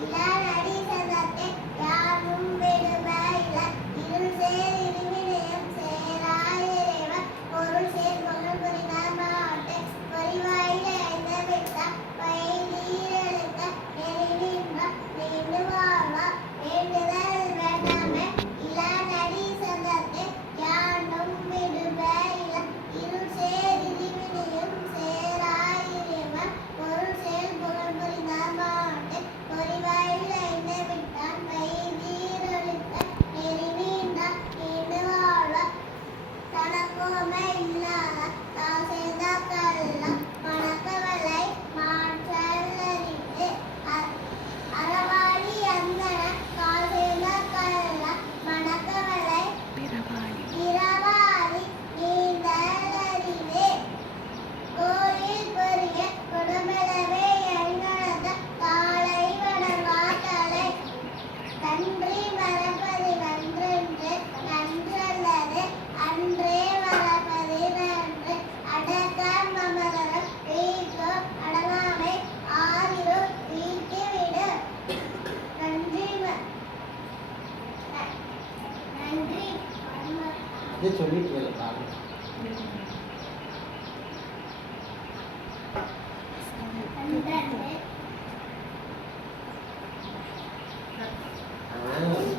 Love Bye. இதை சொல்லிட்டு வேலை பாருங்க Oh.